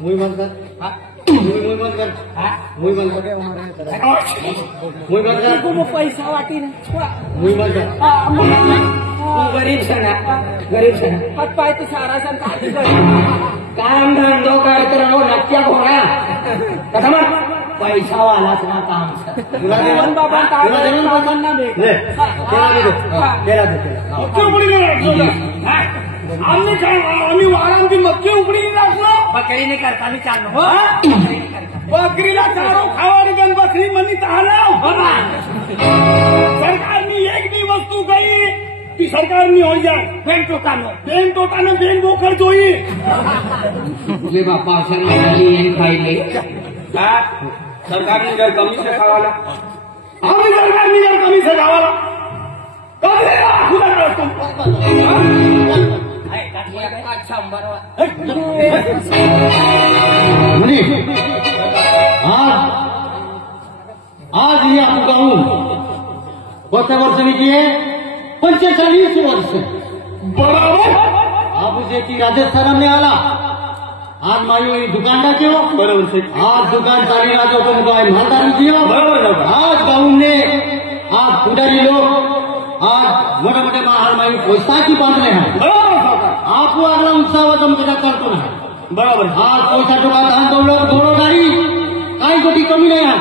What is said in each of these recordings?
मुई बंद कर मुई बंद कर मुई बंद कर मुई बंद कर को पैसा वाटी ना मुई बंद कर गरीब छे ना हात पाय तो सारा सन काम धंधो करत रहो नक्या घोड़ा कथा मत पैसा वाला ना काम मन बाबा ना दे तेरा दे मक्की उकडी नाही आम्ही काय आम्ही वारांची मक्की उकडी नाही बकरी नहीं करता नहीं चालू बकरीला चारो खावानी गण बकरी मनी तहाना सरकारनी एक भी वस्तू गई ती सरकारनी हो जाए बैंक टोकानो बैंक बोकर जोई तुझे बापा असर नहीं खाई सरकारनी जर कमी से खावाला आम्ही सरकारनी जर कमी से खावाला आज ही आपण गाऊन कोणत्या वर्षाने की आहे 45 वर्ष बरोबर आबूजे की राजस्थान में आला आज मायू दुकानदार क्यों बरोबर से आज दुकान चाली राजो को मुकाय मालदारी क्यों बरोबर आज गाऊन ने आज पुजारी लोग आज मोठे मोठे महाल मायू पैसा की बांधले हैं आप अगला उत्साह तुमच्या करतो ना बरोबर आज पैसा टोका धान दौलत घोडो गाडी काही गोष्टी कमी नाही आहे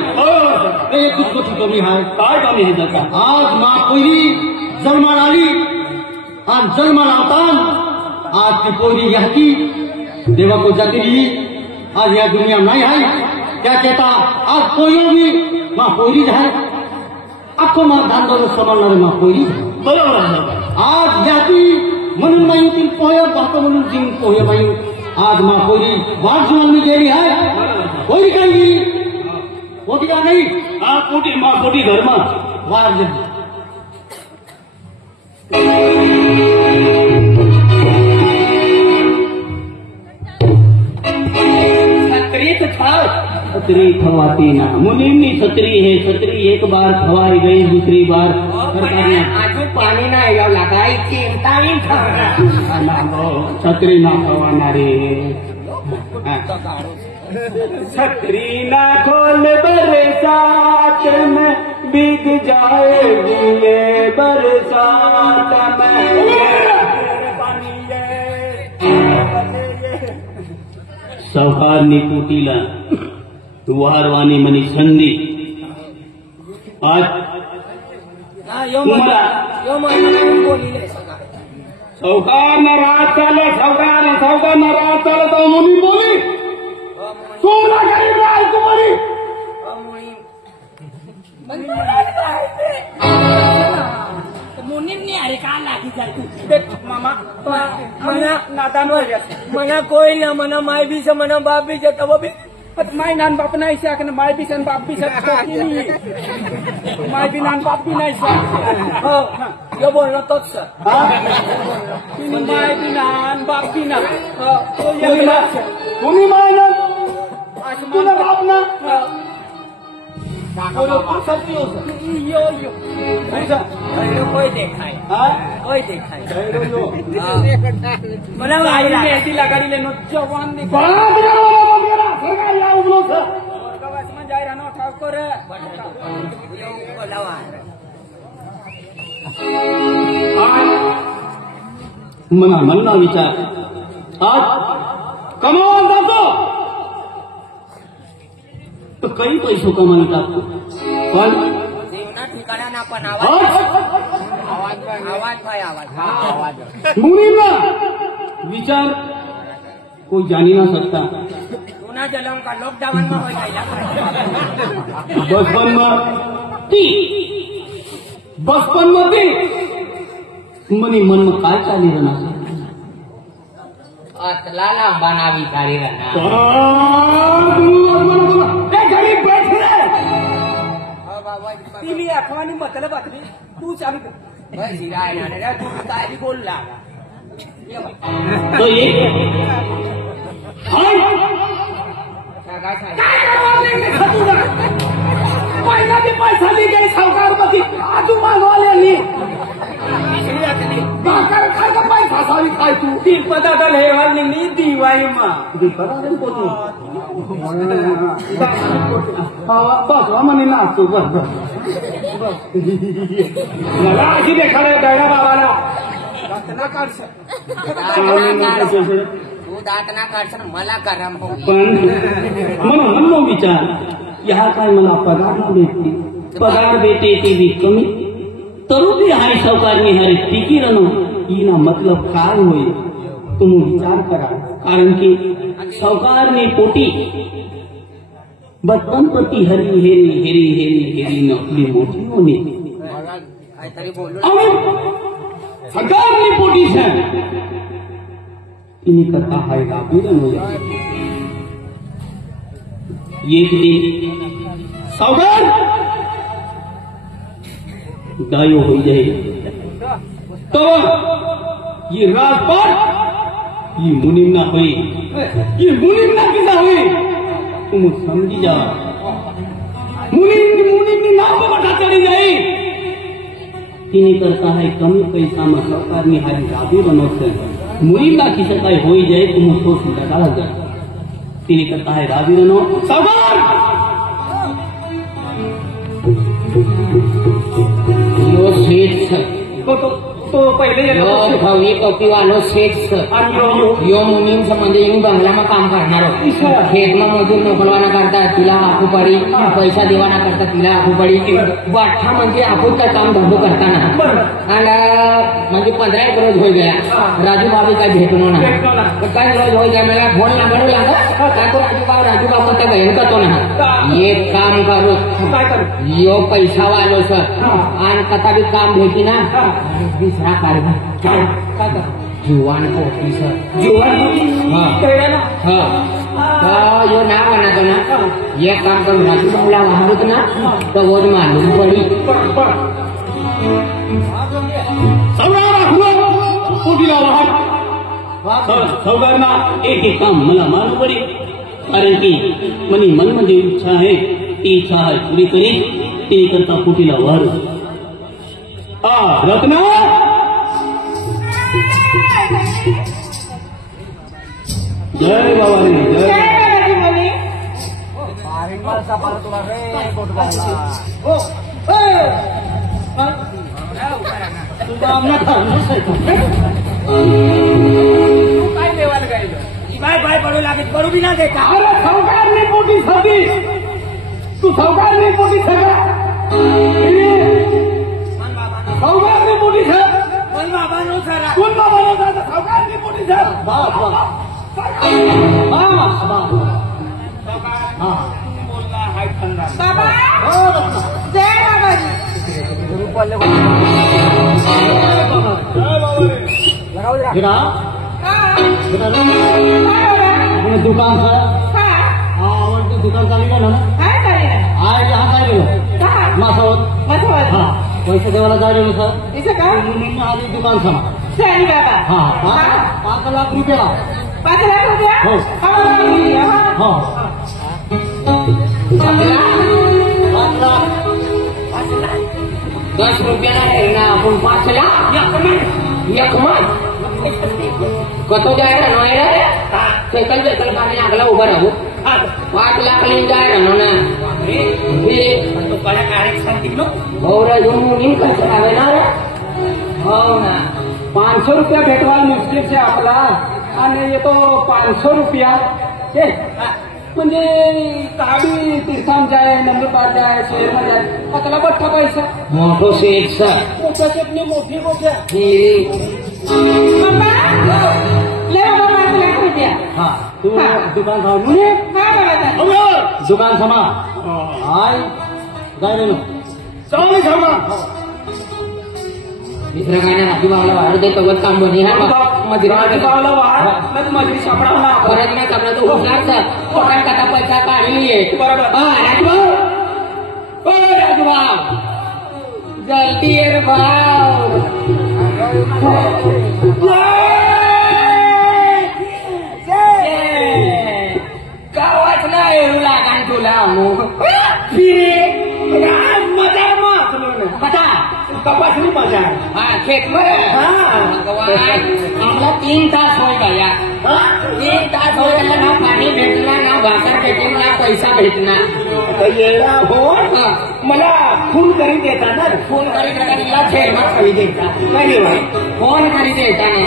एकच गोष्टी कमी आहे काय कमी आहे त्याचा आज मा पहिली जन्माला आली आणि जन्माला लावतान आज ती पोरी याची देवा को जाती आज या दुनिया नाही आहे त्याकरता आज कोई भी मा पोरी आहे अख्खो मा धान दौलत सांभाळणारे मा पोरी बरोबर आज जाती म्हणून माहिती पोहे बापा म्हणून जीवन पोहे माहिती आज मा पोरी वाट जीवन मी गेली आहे पोरी काय गेली पोटी का नाही हा पोटी घरमा वार गेली छतरी खवाती ना मुलींनी छतरी है छतरी एक बार खवाई गई दूसरी बार आजू पाणी नाही लागायची छत्री ना खवानारे छत्री ना खोल बरसात में भीग जाएगी ये बरसात में सावकारनी कुटीला वारवानी मनी संधी आज तुम्हाला सावकार न रात चाले सावकार न रात चाले तो मुनी बोली तुम्हाला गरीब राय तुम्हारी मुनींनी अरे का लागी जाय मामा मना नातान मना कोई ना मना माय भी से मना बाप भी से तब भी माय नान बाप नाही शाक ना माय भी सन बाप भी सन माय भी नान बाप भी नाही शाक हो यो बोललो तोच सर माय भी नान बाप भी ना तुम्ही माय ना तुला बाप ना यो कोई देखाय मना ऐसी लगाडी लेनो जवान जाय रानो ठाकर मना म्हणला विचार आज कमावा जातो तो काही पैसो कमाई टाकतो पण जीवना ठिकाणा ना पण आवाज मुनीला विचार कोई जानी ना सकता पुन्हा जलम का लॉकडाउन में हो जाएगा बचपन में ती मनी मन में काय चाली रहना अतलाला बनावी कारी रहना गरीब बैठ रहे टीवी अखवानी मतलब अखरी तू चालू कर बस हिराय ना रे तू काय भी बोल लागा तो ये पहिला ती पैसा ली गई सावकार आजू मागवाले भाकर खायचा पैसा आणि काय तू ती पदार्थ हेवाल निघली दिवाळी मा बस म्हणे नाचतो बस मला अशी देखाडा गैडा बाबाला तू दातना काढसन मला करा पण म्हणून म्हणलो विचार ह्या काय मला पगार न भेटली पगार देते ते बी कमी तरू बी हाय सावकारणी हारी टिकी रनो हिना मतलब काय होईल तुम्ही विचार करा कारण की सावकारणी पोटी बचपनपती हरी हेरी हेरी हेरी हेरी नकली मोठी होणे काहीतरी बोलू सरकारनी पोटी છે इन्हीं करता है गाबीरन हो जाए एक दिन सावकार गायो हो जाए तो ये राजपाट ये मुनिमना हुई ये मुनिमना किसा हुई तुम समझी जा मुनिमनी नाम पर बता चली जाए तिने करता है कमी पैसा में सरकार ने हारी गादी बनवते मुलीला की सकाई हो जाए तुम सोच लगा जाए तिने करता है राजी रनो सरकार यो सेठ तो पहिले भावी कॉपी वालो सेठ यो मुनीम म्हणजे येऊन बंगलाમાં काम करणार खेतમાં मजूर मोकलवाना करता तिला आखू पडी पैसा देवाना करता तिला आखू पडी वाठा म्हणजे आपण काय काम धंदो करताना आणि म्हणजे 15 एक रोज हो गया राजू बाबी काय भेटलो ना काय रोज हो गया मला फोन लागणं लागत काय तो राजू बाबा त्या बहीण करतो ना एक काम करू काय करू यो पैसा वालो सर आणि कथा बी काम भेटी ना दुसरा कार्यक्रम काय जीवान पोटी सर जीवन यो ना बनातो ना एक काम करू राजू बाबूला वाहत ना तर वोज मालूम पडी सावकारना एक काम मला मालूम पडी कारण की मनी मन मध्ये इच्छा आहे ती इच्छा आहे पुरी करी ते करता पोटीला वाढ रत्ना जय बाबा रे जय काय देवाला गायलो बाय बाय पडू लागेल पडू बी ना देता अरे सावकारनी पोटी सदी तू सावकारनी पोटी सगळा सावकारनी पोटी छ पण बाबा नो सरा कोण बाबा होता सावकारनी पोटी छ बाप बोलला हाय खंडा बाबा जय बाबाजी बेटा बेटा अपने दुकान से हाँ दुकान चाली ना आज यहाँ काय गेलो मासावत हाँ पैसे देवाला जाय सर आधी दुकान समा हाँ 5 लाख रुपया 5 लाख रुपया हो हाँ 5 लाख 10 रुपयाला आहे ना आपण 5 लाख एक मन कतो जायला नाही रे सायकल बेकल खाली आगला उभा राहू 5 लाख लेन जायला ना तो कळा कार्यक्रम तिकलो हो रे मुनी कसं आहे ना रे हो ना 500 रुपया भेटवा मुश्किल से आपला आणि येतो 500 रुपया म्हणजे काबी तीर्थांत जाय नंदुरबार जाय शहर जाय त्याला बठ्ठा पैसा मोठो सेठ सर मोठ्या चटणी मोठी मोठ्या बाबा ले बाबा 5 लाख रुपया हाँ तू दुकान था दुकान समा आय जाय रे चांगली थांबा दुसरं काय नाही राजू बाबाला वाढ देतो गत काम बनी हा राजू बाबाला वाढ मजरी सापडावला परत नाही सापडा तो हुशार सर पकड कथा पैसा काढली आहे बरोबर राजू भाऊ जल्दी ये रे भाऊ गावात नाही येऊ लागान तुला मजा मग कथा तपासणी माझा हा खेत मध्ये भगवान आम्हाला 3 तास होय गया 3 तास होय गया ना पाणी भेटणार ना भाकर भेटेल ना पैसा भेटणार येडा हो मला खून करी देता ना फोन करी तिला थेरमात करी देता नाही भाई फोन करी देता ना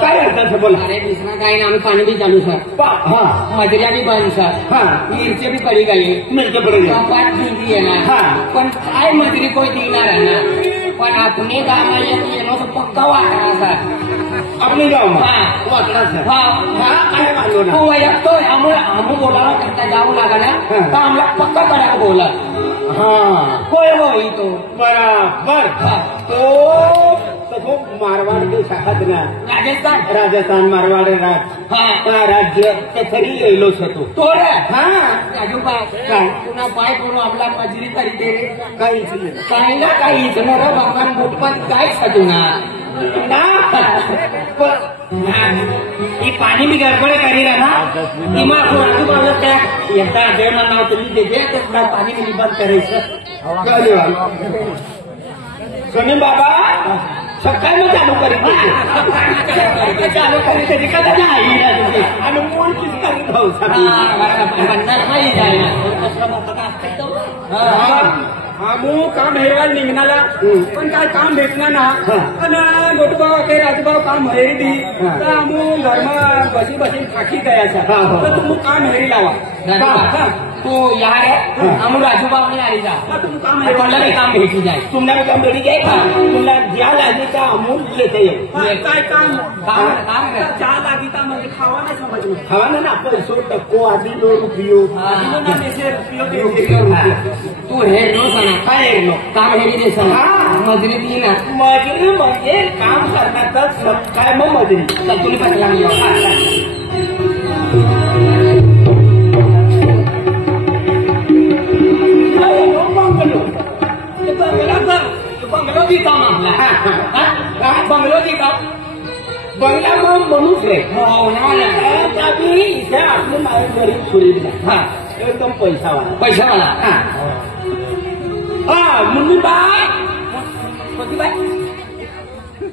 काय अर्थ बोला अरे दुसरा काही ना आम्ही पाणी बी चालू सर हा मजऱ्या बी बंद सर हा मिरची बी पडी गई मिरच्या पडी गई. कपाट भिंती आहे ना हा. पण काय मजुरी कोई देणार आहे ना पण आपणे काम येणं पक्का वाटा सर आपले गाव हा. वाटणार सर हा काय मानलो ना तो वैयक्तोय आम्ही बोलायला करता जाऊ लागा ना हा. तर आम्हाला पक्का करा बोला हा होय होय तो बराबर हा. तो मारवाड के शाखात ना राजस्थान राजस्थान मारवाड राज हा राज्य त्याच्यानी येलोच होतो तो रे हा राजू पाय काय? पुन्हा पाय करू आपला मजुरी करी दे रे काहीच नाही काही ना काही इचणार बाबा मोठपण काय सजवणार ही पाणी मी गडबड करी ना किंवा आजूबाजूला त्या एकदा जेवणा नाव तुम्ही देते पाणी मी बंद करायचं सोनी बाबा सकाळी मग चालू करीत चालू करी त्याची कदा नाही आणि मोडकीच करीत भाऊ नाही जायला आमू काम हेरवायला निघणाला पण काय काम भेटणार ना आणि गोटूबाबा काही राजूबाबा काम हेरी दी तर आमू घरमा बसी बसी फाकी द्यायचा तर तुम्ही काम हेरी लावा तो यार है हम राजूबाब ने आली जा तुम्ही काम कोणाला काम भेटी जाय तुम्हाला काम भेटी घ्याय का तुला ज्या लागे का अमूल येते काय काम काम काम ज्या लागे का म्हणजे खावा नाही समज खावा ना पैसो टक्को आधी 2 रुपयो तू हेर नो सना काय हेर नो काम हेरी दे सना मजुरी दी ना मजुरी म्हणजे काम करण्याचा काय मग मजुरी तर तुला पण लागली बंगलो दी काम आपला बंगलो दी काम बंगला मग म्हणूच रे हो ना इथे आपलं माझ्या गरीब सोडी दिला एकदम पैसावाला हा मुन्नी बाय कोणती बाय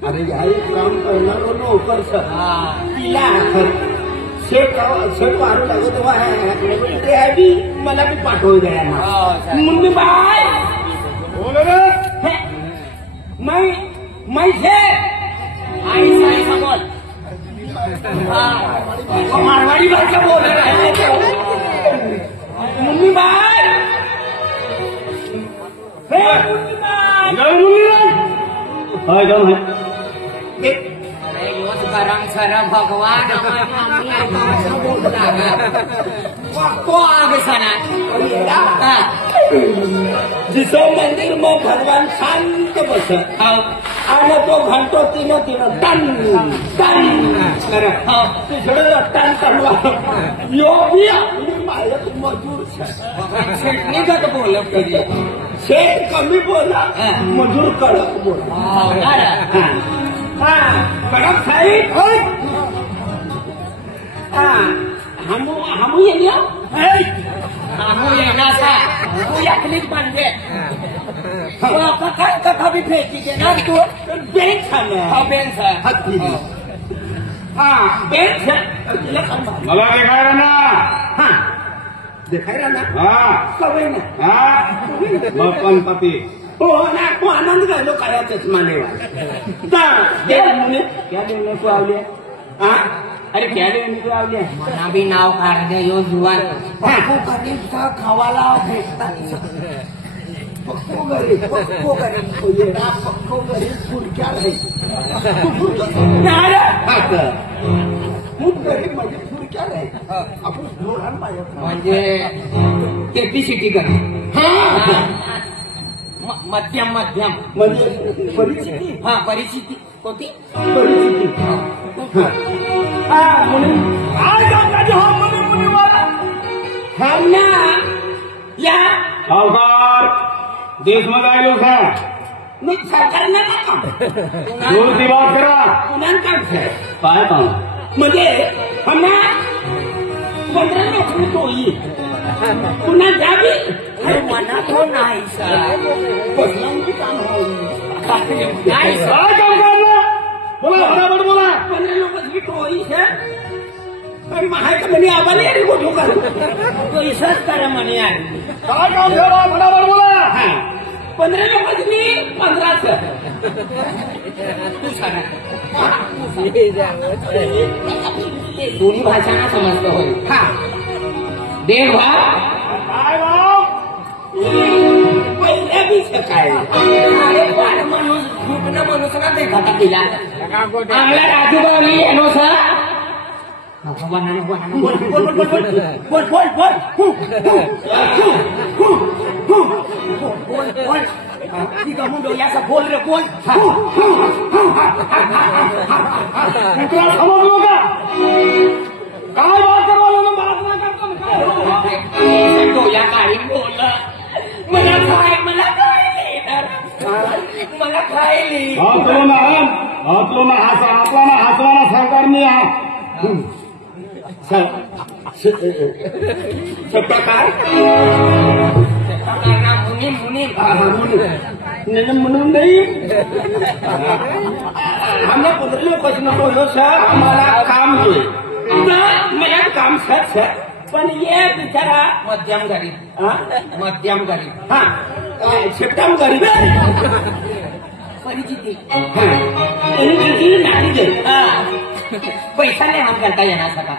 अरे यार काम करणार नोकर सर तिला शेट मारू लागतो ते आहे बी मला बी पाठवू द्या मुन्नी बाय मैं से आई साई समोर मारवाडी भाषा बोल रहा है मुन्नी बाय अरे योच गरम सर भगवान को आगे सना जिसो मंदिर में भगवान शांत बस आणि तो घंटो तीन टन टन करवा योगी आपली मालक मजूर शेटनी का बोल कधी शेठ कमी बोला मजूर कडक बोला कडक साहेब हमू येऊया आम्ही येण्याचा तू एकलीच म्हणजे काय कथा बी फेकी देणार तू बेंच बेंच बेंच मला देखायला ना देखायला ना हा सवय ना पण पती हो ना तू आनंद घालो काय चष्मा मुले क्या देवने तू आवले अरे क्या देवने तू आवले मना बी नाव काढ दे यो जुवान कधीच खावाला भेटतात पक्को गरीब फुडक्या खूप गरीब म्हणजे फुडक्या नाही आपण धोरण पाहिजे म्हणजे कॅपॅसिटी कमी मध्यम म्हणजे परिस्थिती परिस्थिती कोणती हम ना या सावकार देश मध्ये आलो का मी सरकारला काम जोरची बात करा पुन्हा काम काय काम म्हणजे हम ना 15 नोकरी तोही पुन्हा द्यावी मना तो नाही सर काम होईल. काय काय काम करणार बोला बरोबर बोला 15 लोकांची टोळी है पण माहिती म्हणे आम्हाला येईल गोठो करू पैसाच करा म्हणे यार. काय काम करा बरोबर बोला 15 लोकांची 15च तू सांगा. दोन्ही भाषांना समजतं होईल. हा देव भा काय भाव पहिल्या बीच काय अरे वाढ माणूस फुटणं माणूस ना ते घाटा दिला आम्हाला राजूबाई येनो सर बोल रे बोल तुला समजलो का काय बात करवालो ना बात ना करतो या काही बोल मला खायली हातलो ना आपला ना हसवाना सरकारने सत्ता काय मुनी म्हणून नाही हमने 15 लोकांना बोललो सर हमारा काम जो मला काम सर पण ये बिचारा मध्यम गरीब मध्यम गरीब हा शिफ्टम गरीब परिचिती नाही दे पैसा नाही हम करता येणार सका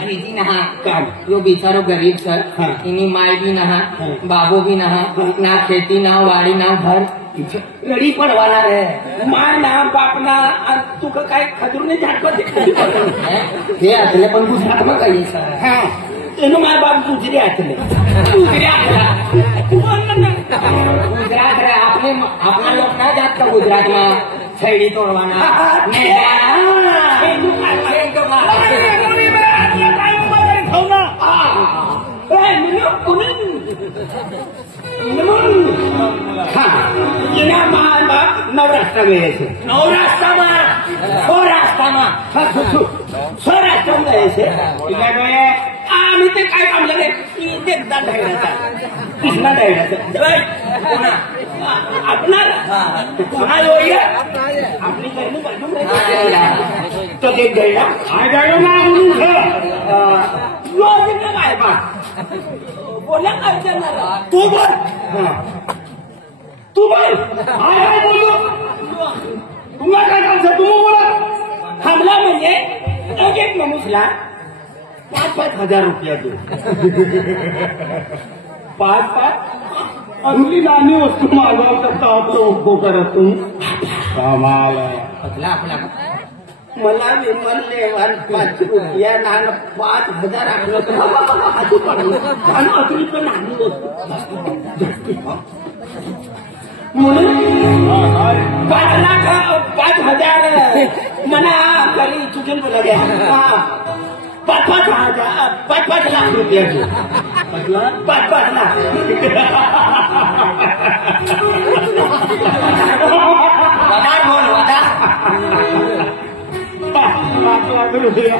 आणि ती नहा काम यो बिचारो गरीब सर हाँ। इनी माय भी नहा हाँ। बाबू भी नहा ना खेती ना वाडी ना घर रडी पडवाना रे माय ना बाप ना आणि तुका काय खजूर नाही झाडपत हे आतले पण गुजरात मग काही सर हा एनो माय बाप गुजरी आतले गुजरात रे आपला लोक ना जात का गुजरात में छैडी तोडवाना सौराष्ट्रात जायचे आम्ही ते काय काम झाले एकदा ढायण्याचा कृष्णा ढायण्याचा आपणार कोणा योग्य आपली करणी बाजू तो ते ढायला काय जायला ना म्हणून योग्य काय बा बोला काय करणार तू बोल तू बोल काय बोललो तुम्हाला काय काम तुम्ही बोला हमला म्हणजे एक मनुष्यला 5-5 हजार रुपया दो 5-5 अगली नानी वस्तू मागवत करता आपलं उभो करत तुम्ही कमाल आपला मला विमलले 5 रुपया नान 5,000 आपलं आणि अजून पण नानी वस्तू म्हणून 5,000 मना घरी चुकून बोला गया 5 लाख रुपया 5 लाख वदार बोल वदार 5 लाख रुपया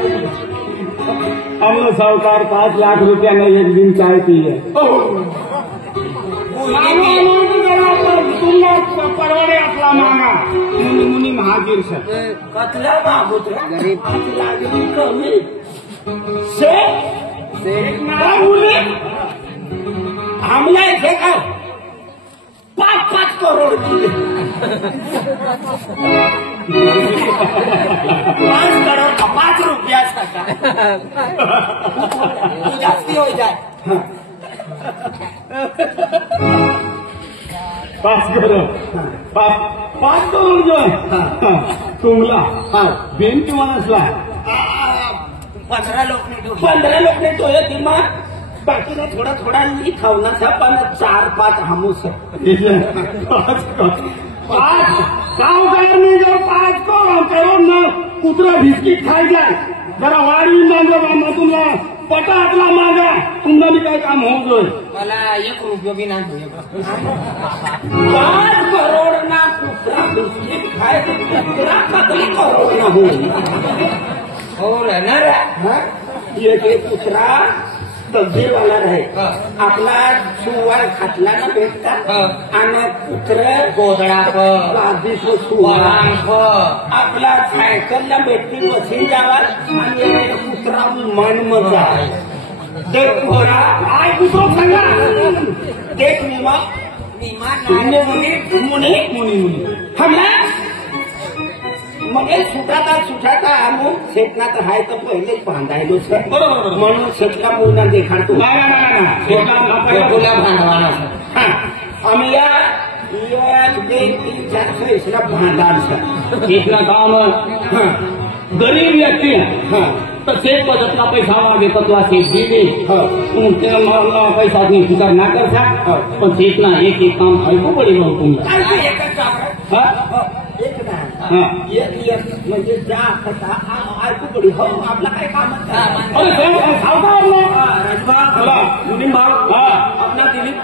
हमने साहूकार 5 लाख रुपया में एक दिन चाय पी है परवडे आपला मागा मुनी महावीर सर कतला मागूत गरीब लागली कमी से हमला इथे काय 5 करोड दिले 5 करोड 5 रुपया जास्ती हो जाए 5 करोड 5 करोड जो आहे तुमला बेन किंवा नसला 15 लोक नाही 15 लोक ने टोया दिमा बाकी ने थोड़ा ली खावना था पण 4-5 हमूस सावकार में जो 5 करोड ना कुत्रा बिस्किट खाई जाए जरा वाढी मागवा तुला पटातला मागा तुम्हाला बी काय काम होत जोय मला 1 रुपया बी नाही 5 करोड ना कुत्रा बिस्किट खाए कुत्रा कतली करोड ना हो हो ना रे ये कुत्रा तब्दीलवाला आहे आपला सुवार खातला ना भेटता आणि कुत्र गोधळा आपला सायकलला भेटती बसून जावा आणि कुत्रा मन मजा देख घोडा काय कुत्रा सांगा देख मुनी मुनी मुनी हमला मग सुटाता आम्ही शेतनात आहे तर पहिलेच बांधायलो बरोबर म्हणून शेतला मुलांना देखाडतो भांडवाना आम्ही या इतना काम गरीब व्यक्ती तर शेत पद्धतला पैसा मागे तत्वा शेत दिले पैसा स्वीकार ना करता पण शेत ना एक काम ऐकू पडेल म्हणजे ज्या ऐकू पडेल हो आपला काय काम मुनीम भाव अपना दिलीप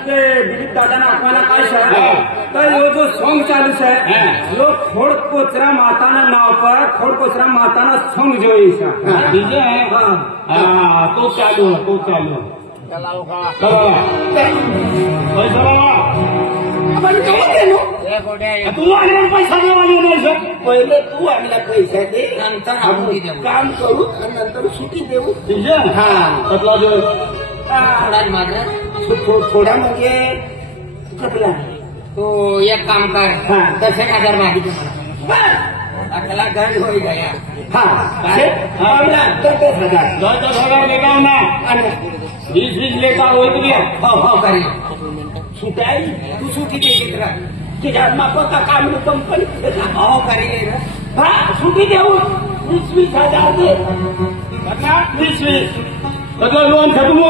दादा ना आपल्याला काय शहर तर यो जो सॉन्ग चालू है यो खोड कोचरा माताना नाव पर खोड कोचरा माताना सॉन्ग जो है तो चालू तुला पैसा देवा सर पहिले तू आणला पैसा दे नंतर काम करू नंतर सुट्टी देऊ त्यातला जो थोडा म्हणजे कपला तो एक काम कर 10,000 मागितले मला अकला घर हो गया लेगा ना 20 लेगा हो करी सुटाई तू सुटी दे तुझ्या मापका काम कंपनी करी सुटी देऊ 20,000 दे 20 मतलब लोन खत्म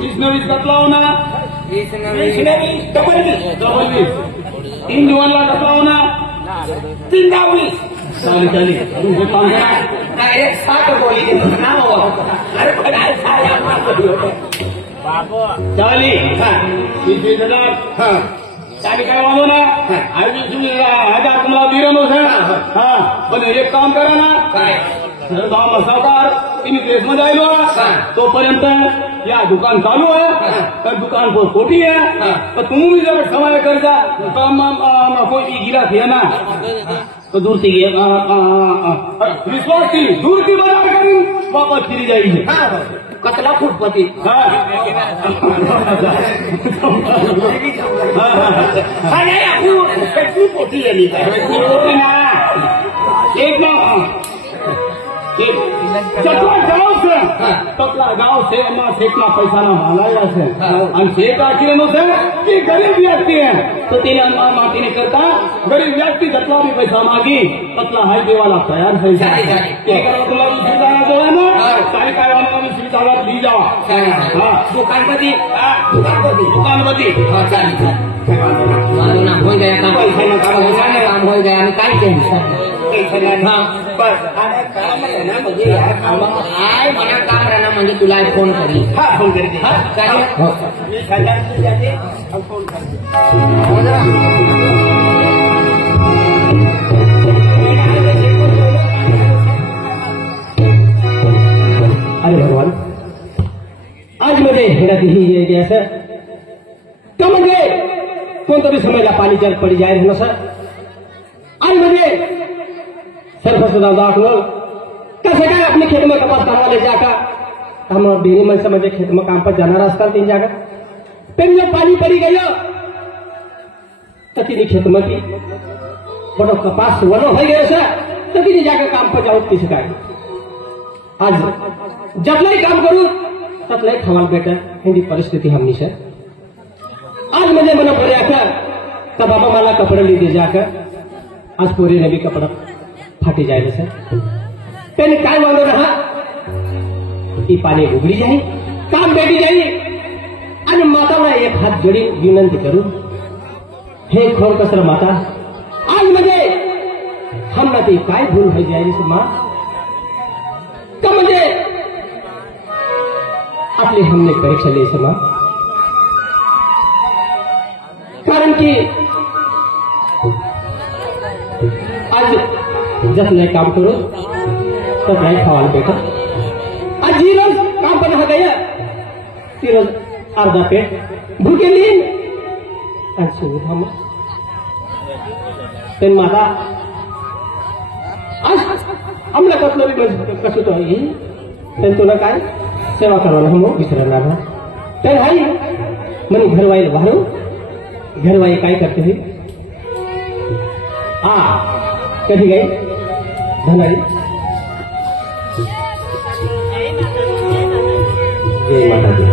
20 बदलाव ना 20 डबल 3 दिवानला बदलाव ना 3 20 चाली काम करा डायरेक्ट 7 बोली देतो ना अरे बड़ा चाली 20,000 चाली काय वालो ना 20,000 तुम्हाला दिलं नव्हतं पण एक काम करा ना काय सावकार तुम्ही देशमध्ये आलो तोपर्यंत या दुकान चालू आहे तर दुकान पर खोटी है तो तुम्ही जरा समय करता कोई गिराक है ना तो दूर से विश्वास की दूर की बाजार करी वापस फिरी जाएगी कतला फुटपती पोटी एक ना जतला गाव से ततला गाव से शेतला पैसा ना मालाया से आणि शेत आखिर से की गरीब व्यक्ती है तो तिने मातीने करता गरीब व्यक्ती जतला भी पैसा मागी ततला हाय देवाला तयार है तुला सुविधा जो है ना सारी काय वाला सुविधा ली जावा दुकानपती हो गया काम हो गया आणि काय टेन्शन मला काम राहणार म्हणजे तुला फोन करी फोन करी फोन अरे भगवान आज मध्ये हेराती ही असं तो म्हणजे कोणतं भी समयला पाणी जल पड़ी जाए ना सर आज मध्ये सरफस दाखलो कैसे क्या अपने खेत में कपास करवा ले जाकर हम डेरी मन से मुझे खेत में काम पर जाना रास्ता तीन जाकर फिर जब पानी पड़ी गई तो तीन खेत में की बड़ो कपास वनो हो गया सर तो तीन जाकर काम पर जाओ किसी का आज जब नहीं काम करूं तब नहीं खवाल बेटा हिंदी परिस्थिती हमनी से आज मुझे मना पड़े आकर तब बाबा माला कपड़े ली दे जाकर आज पूरी ने भी कपड़ा फाटी जाए सर पेन काय वालो रहा पानी उगड़ी जाए काम बेटी जाए आणि माताला एक हात जोडी विनंती करू हे खोर कसर माता आज म्हणजे हमला ती काय भूल हो जाए माँ का म्हणजे आपली हमने परीक्षा ली माँ कारण की आज जब नहीं काम करो तो नहीं सवाल बेटा आजी रोज काम पण हा गया ती रोज अर्धा पेट भूके लीन आणि सुविधा मग पण माझा आज आमला कसलं बी कसं तो आहे तर तुला काय सेवा करायला मग विसरणार ना तर हाई म्हणे घरवाईला भारू घरवाई काय करते हे हा कधी गई धनाई जय माता दी